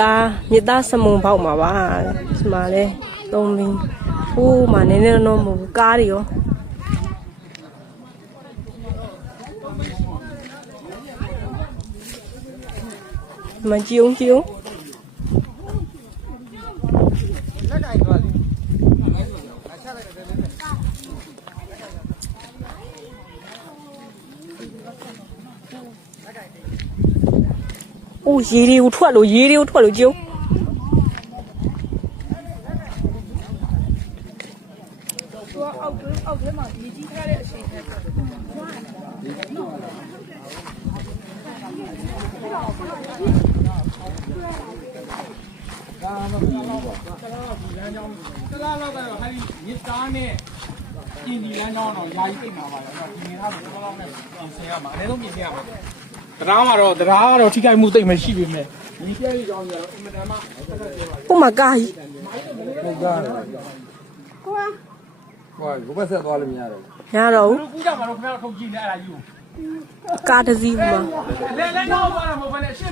သားစမုံပေါက်မှာပါဒီမှာလဲသုံးပြီးဟိုးမှာနည်းနည်းတော့မဟုတ်ဘူးကားတွေရောမကြည့်အောင်အိုးရေတွေကိုထွက်လို့ကြုံအောက်ထဲမှာရေကြီးထားတဲ့အချိန်နဲ့တလားလောက်ကတော့ဟာဒီမြစ်သားနဲ့ပြင်ဒီလမ်းကြောင်းတော့ယာယီပြင်လာပါတော့ဒီနေသားကိုတော့လောက်နဲ့ဆင်ရမှာအနည်းဆုံးပြင်ဆင်ရမှာတရားကတော့ထိခိုက်မှုသိမ့်မရှိပေမဲ့ဒီပြည့်ရအောင်ရတော့အင်မတန်မှဟိုမှာကားကြီးဟုတ်ကားဟိုဘက်ဆက်သွားလို့မရတော့ရတော့ဘူးကူးကြမှာတော့ခင်ဗျားတို့ထုတ်ကြည့်နေအဲ့ဒါယူကားတစ်စီးမှာလဲတော့ပါတော့မဟုတ်ဘဲနဲ့ရှေ့